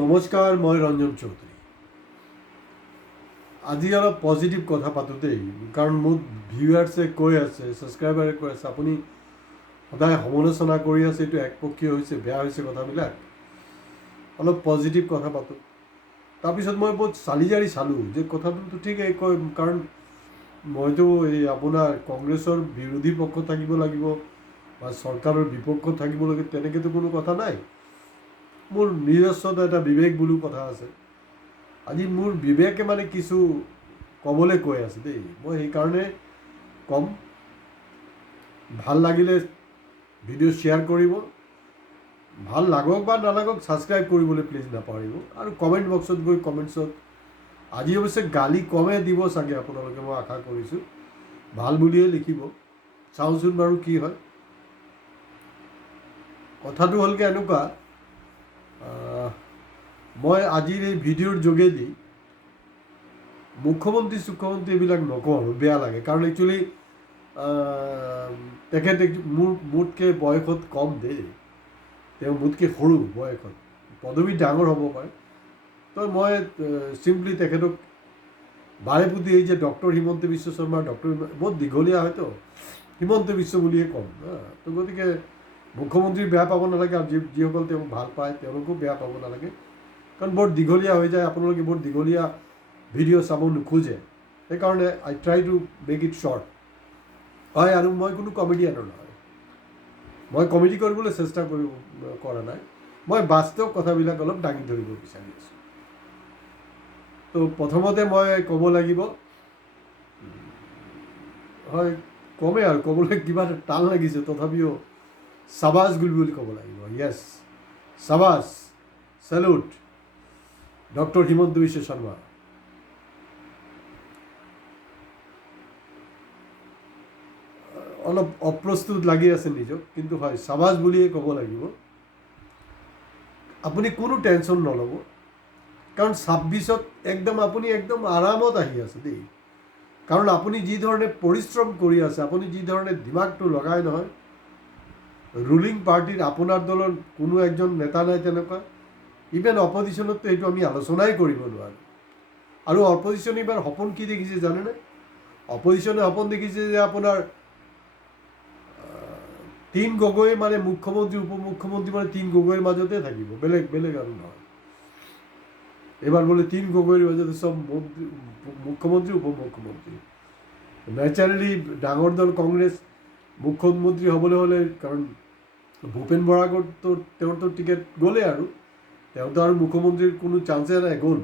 নমস্কাৰ, মই ৰঞ্জন চৌধুৰী। আজি অলপ পজিটিভ কথা পাতোঁ দেই, কাৰণ মোক ভিউৱাৰ্ছে কৈ আছে, ছাবস্ক্ৰাইবাৰে কৈ আছে, আপুনি সদায় সমালোচনা কৰি আছে, এইটো একপক্ষীয় হৈছে, বেয়া হৈছে কথাবিলাক। অলপ পজিটিভ কথা পাতোঁ। তাৰপিছত মই বহুত চালি জাৰি চালোঁ যে কথাটোতো ঠিকেই কয়, কাৰণ মইতো এই আপোনাৰ কংগ্ৰেছৰ বিৰোধী পক্ষ থাকিব লাগিব বা চৰকাৰৰ বিপক্ষত থাকিব লাগিব, তেনেকৈতো কোনো কথা নাই। মোৰ নিজস্বতা এটা বিবেক বুলিও কথা আছে। আজি মোৰ বিবেকে মানে কিছু ক'বলৈ কৈ আছে দেই, মই সেইকাৰণে ক'ম। ভাল লাগিলে ভিডিঅ' শ্বেয়াৰ কৰিব, ভাল লাগক বা নালাগক ছাবস্ক্ৰাইব কৰিবলৈ প্লিজ নাপাহৰিব, আৰু কমেণ্ট বক্সত গৈ কমেণ্টছত আজি অৱশ্যে গালি কমে দিব চাগে আপোনালোকে, মই আশা কৰিছোঁ। ভাল বুলিয়ে লিখিব, চাওঁচোন বাৰু কি হয়। কথাটো হ'লগৈ এনেকুৱা, মই আজিৰ এই ভিডিঅ'ৰ যোগেদি মুখ্যমন্ত্ৰী এইবিলাক নকওঁ আৰু, বেয়া লাগে। কাৰণ একচুৱেলি তেখেতে মোতকৈ বয়সত কম দেই, তেওঁ মোতকৈ সৰু বয়সত, পদবী ডাঙৰ হ'ব পাৰে। তো মই চিম্পলি তেখেতক বাৰে প্ৰতি এই যে ডক্টৰ হিমন্ত বিশ্ব শৰ্মা, বহুত দীঘলীয়া হয়তো, হিমন্ত বিশ্ব বুলিয়ে ক'ম। তো গতিকে মুখ্যমন্ত্ৰী বেয়া পাব নালাগে, আৰু যিসকল তেওঁক ভাল পায় তেওঁলোকেও বেয়া পাব নালাগে, কাৰণ বৰ দীঘলীয়া হৈ যায়, আপোনালোকে বৰ দীঘলীয়া ভিডিঅ' চাব নোখোজে। সেইকাৰণে I try to make it short হয়। আৰু মই কোনো কমেডিয়ানৰ নহয়, মই কমেডি কৰিবলৈ চেষ্টা কৰা নাই, মই বাস্তৱ কথাবিলাক অলপ দাঙি ধৰিব বিচাৰি আছোঁ। তো প্ৰথমতে মই ক'ব লাগিব, হয় কমেই আৰু, ক'বলৈ কিবা এটা টান লাগিছে, তথাপিও চাবাছ বুলি ক'ব লাগিব। য়েছ, চাবাছ, চেলুট ডক্টৰ হিমন্ত বিশ্ব শৰ্মা। অলপ অপ্ৰস্তুত লাগি আছে নিজক, কিন্তু হয় চাবাছ বুলিয়ে ক'ব লাগিব। আপুনি কোনো টেনশ্যন নল'ব, কাৰণ 26ত আপুনি একদম আৰামত আহি আছে দেই। কাৰণ আপুনি যি ধৰণে পৰিশ্ৰম কৰি আছে, আপুনি যি ধৰণে দিমাগটো লগাই নহয়, ৰুলিং পাৰ্টিৰ আপোনাৰ দলৰ কোনো একজন নেতা নাই তেনেকুৱা। ইভেন অপজিশ্যনততো এইটো আমি আলোচনাই কৰিব নোৱাৰোঁ। আৰু অপজিশ্যনে এইবাৰ সপোন কি দেখিছে জানেনে? অপজিশ্যনে সপোন দেখিছে যে আপোনাৰ তিন গগৈ মানে মুখ্যমন্ত্ৰী, উপ মুখ্যমন্ত্ৰী মানে তিন গগৈৰ মাজতে থাকিব, বেলেগ বেলেগ আৰু নহয়। এইবাৰ বোলে তিন গগৈৰ মাজতে চব মুখ্যমন্ত্ৰী, উপ মুখ্যমন্ত্ৰী। নেচাৰেলি ডাঙৰ দল কংগ্ৰেছ মুখ্যমন্ত্ৰী হ'বলৈ হ'লে, কাৰণ ভূপেন বৰাকৰতো তেওঁৰতো টিকেট গ'লেই, আৰু তেওঁতো আৰু মুখ্যমন্ত্ৰীৰ কোনো চান্সে নাই, গ'ল,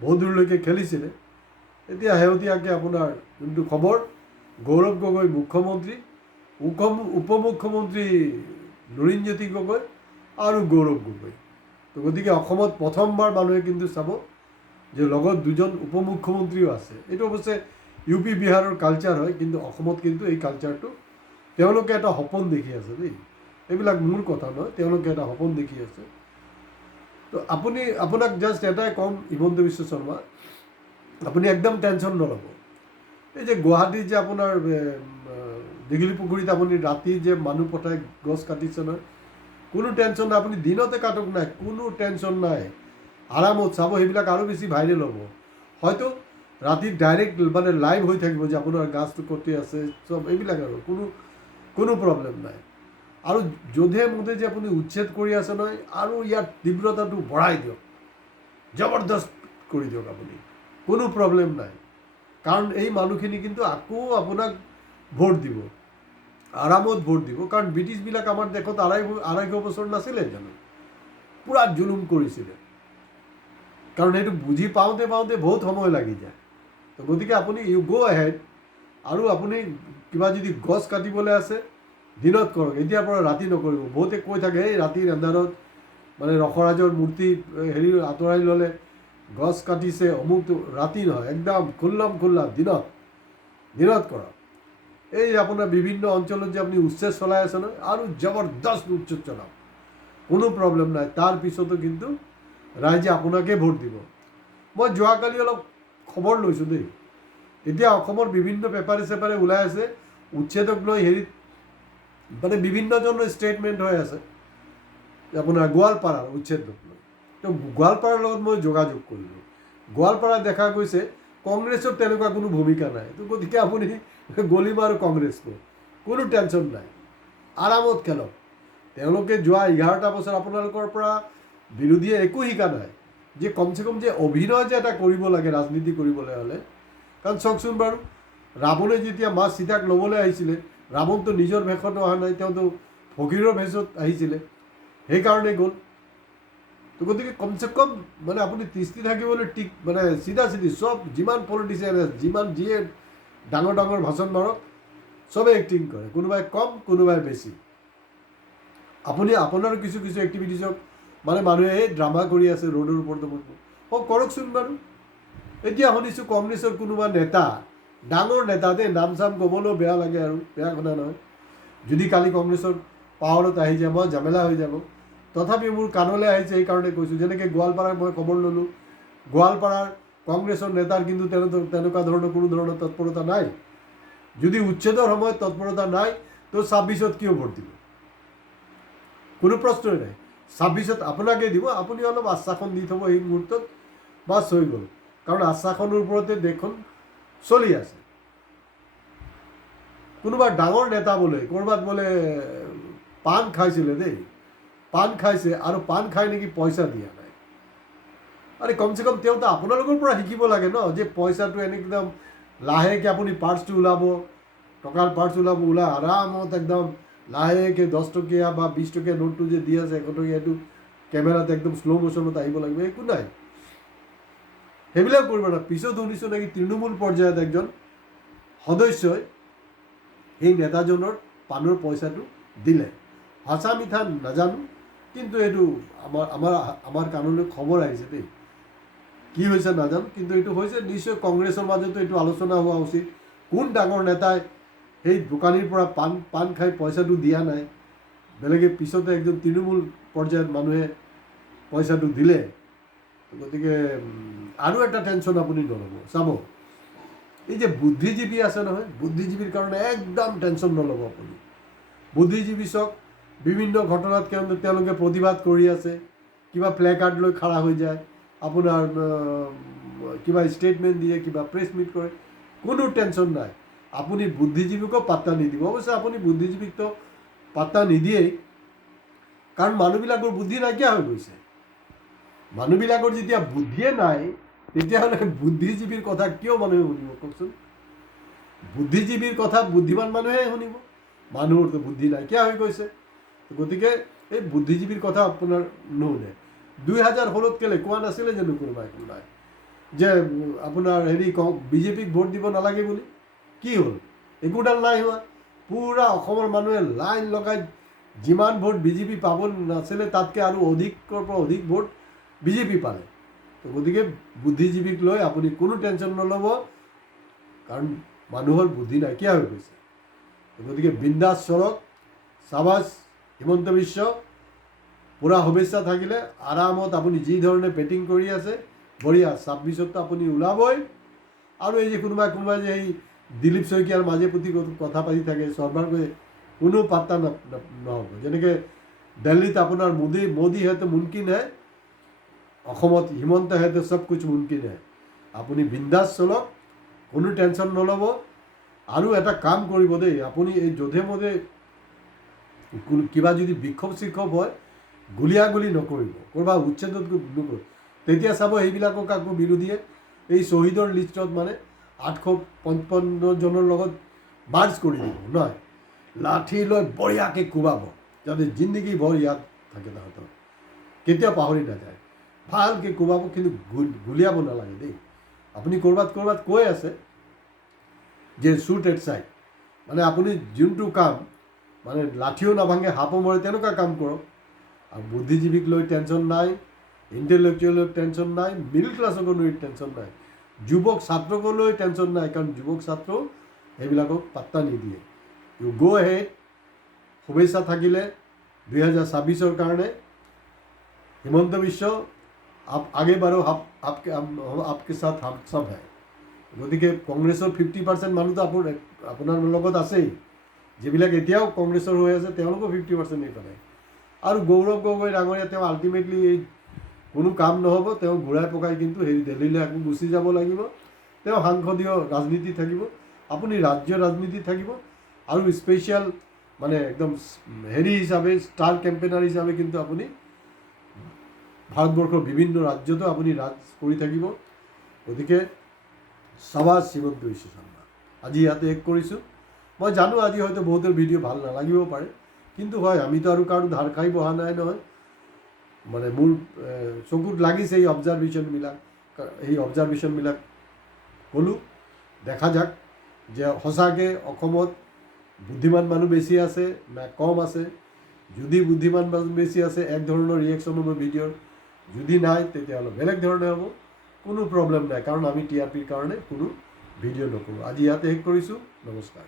বহুত দূৰলৈকে খেলিছিলে। এতিয়া শেহতীয়াকৈ আপোনাৰ যোনটো খবৰ, গৌৰৱ গগৈ মুখ্যমন্ত্ৰী, উপ মুখ্যমন্ত্ৰী লুৰিণজ্যোতি গগৈ আৰু গৌৰৱ গগৈ। তো গতিকে অসমত প্ৰথমবাৰ মানুহে কিন্তু চাব যে লগত দুজন উপ মুখ্যমন্ত্ৰীও আছে। এইটো অৱশ্যে ইউ পি বিহাৰৰ কালচাৰ হয়, কিন্তু অসমত কিন্তু এই কালচাৰটো তেওঁলোকে এটা সপোন দেখি আছে দেই। এইবিলাক মোৰ কথা নহয়, তেওঁলোকে এটা সপোন দেখি আছে। তো আপোনাক জাষ্ট এটাই ক'ম, হিমন্ত বিশ্ব শৰ্মা, আপুনি একদম টেনশ্যন নল'ব। এই যে গুৱাহাটীত যে আপোনাৰ দীঘলী পুখুৰীত আপুনি ৰাতি যে মানুহ পঠাই গছ কাটিছে নহয়, কোনো টেনশ্যন নাই, আপুনি দিনতে কাটক নাই, কোনো টেনশ্যন নাই, আৰামত চাব। সেইবিলাক আৰু বেছি ভাইৰেল হ'ব, হয়তো ৰাতি ডাইৰেক্ট মানে লাইভ হৈ থাকিব যে আপোনাৰ গাছটো কটি আছে, চব এইবিলাক, আৰু কোনো প্ৰব্লেম নাই। আৰু যধে মধে যে আপুনি উচ্ছেদ কৰি আছে নহয়, আৰু ইয়াৰ তীব্ৰতাটো বঢ়াই দিয়ক, জবৰদস্ত কৰি দিয়ক আপুনি, কোনো প্ৰব্লেম নাই। কাৰণ এই মানুহখিনি কিন্তু আকৌ আপোনাক ভোট দিব, আৰামত ভোট দিব। কাৰণ ব্ৰিটিছবিলাক আমাৰ দেশত 250 বছৰ নাছিলে জানো, পূৰা জুলুম কৰিছিলে। কাৰণ সেইটো বুজি পাওঁতে বহুত সময় লাগি যায়। তো গতিকে আপুনি ইউ গ' এহেড, আৰু আপুনি কিবা যদি গছ কাটিবলৈ আছে দিনত কৰক, এতিয়াৰ পৰা ৰাতি নকৰিব। বহুতে কৈ থাকে এই ৰাতিৰ আন্ধাৰত মানে ৰসৰাজৰ মূৰ্তি আঁতৰাই ল'লে গছ কাটিছে অমুকটো, ৰাতি নহয়, একদম খোল্লা দিনত কৰক। এই আপোনাৰ বিভিন্ন অঞ্চলত যে আপুনি উচ্ছেদ চলাই আছে নহয়, আৰু জবৰদস্ত উচ্ছেদ চলাওক, কোনো প্ৰব্লেম নাই। তাৰপিছতো কিন্তু ৰাইজে আপোনাকে ভোট দিব। মই যোৱাকালি অলপ খবৰ লৈছোঁ দেই, এতিয়া অসমৰ বিভিন্ন পেপাৰে ওলাই আছে উচ্ছেদক লৈ, মানে বিভিন্নজনৰ ষ্টেটমেণ্ট হৈ আছে আপোনাৰ গোৱালপাৰাৰ উচ্ছেদক লৈ। তো গোৱালপাৰাৰ লগত মই যোগাযোগ কৰিলোঁ। গোৱালপাৰা দেখা গৈছে কংগ্ৰেছৰ তেনেকুৱা কোনো ভূমিকা নাই। তো গতিকে আপুনি গলিম আৰু কংগ্ৰেছটো, কোনো টেনশ্যন নাই, আৰামত খেলক। তেওঁলোকে যোৱা 11টা বছৰ আপোনালোকৰ পৰা বিৰোধীয়ে একো শিকা নাই যে কমচে কম যে অভিনয় যে এটা কৰিব লাগে ৰাজনীতি কৰিবলৈ হ'লে। কাৰণ চাওকচোন বাৰু, ৰাৱণে যেতিয়া মা সীতাক ল'বলৈ আহিছিলে, ৰাৱণটো নিজৰ ভেষত অহা নাই, তেওঁতো ফকীৰৰ ভেষত আহিছিলে, সেইকাৰণে গ'ল। তো গতিকে কমচে কম মানে আপুনি তিষ্টি থাকিবলৈ মানে চিধা চিধি চব যিমান পলিটিচিয়ান আছে, যিয়ে ডাঙৰ ডাঙৰ ভাষণ মাৰক, চবেই এক্টিং কৰে, কোনোবাই কম কোনোবাই বেছি। আপুনি আপোনাৰ কিছু কিছু এক্টিভিটিছক মানে মানুহে এই ড্ৰামা কৰি আছে ৰোডৰ ওপৰত কৰকচোন বাৰু। এতিয়া শুনিছোঁ কংগ্ৰেছৰ কোনোবা নেতা, ডাঙৰ নেতা দেই, নাম চাম ক'বলৈও বেয়া লাগে আৰু বেয়া কথা নহয়, যদি কালি কংগ্ৰেছৰ পাৱাৰত আহি যায় মই ঝামেলা হৈ যাব। তথাপি মোৰ কাণলৈ আহিছে সেইকাৰণে কৈছোঁ। যেনেকৈ গোৱালপাৰাৰ মই খবৰ ল'লোঁ, গোৱালপাৰাৰ কংগ্ৰেছৰ নেতাৰ কিন্তু তেনেকুৱা ধৰণৰ কোনো ধৰণৰ তৎপৰতা নাই। যদি উচ্ছেদৰ সময়ত তৎপৰতা নাই তো 26ত কিয় ভোট দিব? কোনো প্ৰশ্নই নাই। 26ত আপোনাকে দিব, আপুনি অলপ আশ্বাসন দি থ'ব এই মুহূৰ্তত, বাছ হৈ গ'ল। কাৰণ আশ্বাসনৰ ওপৰতে দেশখন চলি আছে। কোনোবা ডাঙৰ নেতা বোলে ক'ৰবাত বোলে পাণ খাইছিলে দেই, পাণ খাইছে আৰু পাণ খাই নেকি পইচা দিয়া নাই। আৰে কমচে কম তেওঁতো আপোনালোকৰ পৰা শিকিব লাগে ন, যে পইচাটো একদম লাহেকৈ আপুনি পাৰ্চটো ওলাব, টকাৰ পাৰ্চ ওলাই আৰামত একদম লাহেকৈ 10 টকীয়া বা 20 টকীয়া নোটটো যে দি আছে 100 টকীয়া, এইটো কেমেৰাত একদম শ্ল' মোশ্যনত আহিব লাগিব, একো নাই, সেইবিলাক কৰিব না। পিছত শুনিছোঁ নেকি তৃণমূল পৰ্যায়ত একজন সদস্যই সেই নেতাজনৰ পাণৰ পইচাটো দিলে। সঁচা মিঠা নাজানো, কিন্তু এইটো আমাৰ কাণলৈ খবৰ আহিছে দেই। কি হৈছে নাজানো, কিন্তু এইটো হৈছে নিশ্চয় কংগ্ৰেছৰ মাজতো এইটো আলোচনা হোৱা উচিত। কোন ডাঙৰ নেতাই সেই দোকানীৰ পৰা পাণ খাই পইচাটো দিয়া নাই, বেলেগে পিছতে একদম তৃণমূল পৰ্যায়ত মানুহে পইচাটো দিলে। গতিকে আৰু এটা টেনশ্যন আপুনি নল'ব। চাব, এই যে বুদ্ধিজীৱী আছে নহয়, বুদ্ধিজীৱীৰ কাৰণে একদম টেনশ্যন নল'ব আপুনি। বুদ্ধিজীৱী চাওক, বিভিন্ন ঘটনাত তেওঁলোকে প্ৰতিবাদ কৰি আছে, কিবা প্লে কাৰ্ড লৈ খাৰা হৈ যায়, আপোনাৰ কিবা ষ্টেটমেণ্ট দিয়ে, কিবা প্ৰেছ মিট কৰে, কোনো টেনশ্যন নাই। আপুনি বুদ্ধিজীৱীকো পাত্তা নিদিব। অৱশ্যে আপুনি বুদ্ধিজীৱীকতো পাত্তা নিদিয়েই, কাৰণ মানুহবিলাকৰ বুদ্ধি নাইকিয়া হৈ গৈছে। মানুহবিলাকৰ যেতিয়া বুদ্ধিয়ে নাই, তেতিয়াহ'লে বুদ্ধিজীৱীৰ কথা কিয় মানুহে শুনিব কওকচোন? বুদ্ধিজীৱীৰ কথা বুদ্ধিমান মানুহে শুনিব, মানুহৰতো বুদ্ধি নাইকিয়া হৈ গৈছে। গতিকে এই বুদ্ধিজীৱীৰ কথা আপোনাৰ নুশুনে। 2016ত কেলৈ কোৱা নাছিলে জানো কোনোবাই যে আপোনাৰ বিজেপিক ভোট দিব নালাগে বুলি? কি হ'ল? একোডাল নাই হোৱা। পূৰা অসমৰ মানুহে লাইন লগাই যিমান ভোট বিজেপি পাব নাছিলে তাতকৈ আৰু অধিকৰ পৰা অধিক ভোট বিজেপি পালে। তো গতিকে বুদ্ধিজীৱীক লৈ আপুনি কোনো টেনশ্যন নল'ব, কাৰণ মানুহৰ বুদ্ধি নাইকিয়া হৈ গৈছে। গতিকে বিন্দাছ চলক, চাবাছ হিমন্ত বিশ্ব, পূৰা শুভেচ্ছা থাকিলে। আৰামত আপুনি যি ধৰণে বেটিং কৰি আছে বঢ়িয়া, 26ততো আপুনি ওলাবই। আৰু এই যে কোনোবাই যে এই দিলীপ শইকীয়াৰ মাজে প্ৰতি কথা পাতি থাকে, চৰকাৰ কৰি কোনো পাত্তা নহ'ব। যেনেকৈ দিল্লীত আপোনাৰ মোদী হেতো মুমকিন হে, অসমত হিমন্ত হেতো চব কুছ মুমকিন হে। আপুনি বিন্দাছ চলক, কোনো টেনশ্যন নল'ব। আৰু এটা কাম কৰিব দেই, আপুনি এই যধে মধে কিবা যদি বিক্ষোভ চিক্ষোভ হয় গুলিয়াগুলি নকৰিব, ক'ৰবাত উচ্ছেদত নকৰিব। তেতিয়া চাব সেইবিলাকক আকৌ বিৰোধীয়ে এই শ্বহীদৰ লিষ্টত মানে 855 জনৰ লগত মাৰ্চ কৰি দিব নহয়, লাঠি লৈ বঢ়িয়াকৈ কোবাব, যাতে জিন্দগী ভৰ ইয়াত থাকে, তাহাঁতৰ কেতিয়াও পাহৰি নাযায়। ভালকৈ কোবাব, কিন্তু গুলিয়াব নালাগে দেই। আপুনি ক'ৰবাত কৈ আছে যে শ্বুট এট চাইড, মানে আপুনি যোনটো কাম মানে লাঠিও নাভাঙে সাপো মৰে তেনেকুৱা কাম কৰক। আৰু বুদ্ধিজীৱীক লৈ টেনশ্যন নাই, ইণ্টেলেকচুৱেলৰ টেনশ্যন নাই, মিডল ক্লাছকো লৈ টেনশ্যন নাই, যুৱক ছাত্ৰকো লৈ টেনশ্যন নাই, কাৰণ যুৱক ছাত্ৰও সেইবিলাকক পাত্তা নিদিয়ে। ইউ গ' হেড, শুভেচ্ছা থাকিলে 2026ৰ কাৰণে। হিমন্ত বিশ্ব, আগে বাৰো আপকে সাথ হাম সব হে। গতিকে কংগ্ৰেছৰ 50% মানুহতো আপোনাৰ লগত আছেই, যিবিলাক এতিয়াও কংগ্ৰেছৰ হৈ আছে তেওঁলোকো 50% এইফালে। আৰু গৌৰৱ গগৈ ডাঙৰীয়া, তেওঁ আল্টিমেটলি এই কোনো কাম নহ'ব, তেওঁ ঘূৰাই পকাই কিন্তু হেৰি দিল্লীলৈ আকৌ গুচি যাব লাগিব, তেওঁ সাংসদীয় ৰাজনীতি থাকিব, আপুনি ৰাজ্য ৰাজনীতি থাকিব, আৰু স্পেচিয়েল মানে একদম হেৰি হিচাপে ষ্টাৰ কেম্পেইনাৰ হিচাপে কিন্তু আপুনি ভাৰতবৰ্ষৰ বিভিন্ন ৰাজ্যতো আপুনি ৰাজ কৰি থাকিব। গতিকে সাবাস হিমন্ত বিশ্ব শৰ্মা। আজি ইয়াতে শেষ কৰিছোঁ। মই জানো আজি হয়তো বহুতৰ ভিডিঅ' ভাল নালাগিব পাৰে, কিন্তু হয় আমিতো আৰু কাৰো ধাৰ খাই বহা নাই নহয়। মানে মোৰ চকুত লাগিছে এই অবজাৰভেশ্যনবিলাক ক'লোঁ। দেখা যাক যে সঁচাকৈ অসমত বুদ্ধিমান মানুহ বেছি আছে না কম আছে। যদি বুদ্ধিমান মানুহ বেছি আছে এক ধৰণৰ ৰিয়েকশ্যন হ'ব ভিডিঅ'ৰ, যদি নাই তেতিয়াহ'লে বেলেগ ধৰণে হ'ব। কোনো প্ৰব্লেম নাই, কাৰণ আমি TRPৰ কাৰণে কোনো ভিডিঅ' নকৰোঁ। আজি ইয়াতে শেষ কৰিছোঁ। নমস্কাৰ।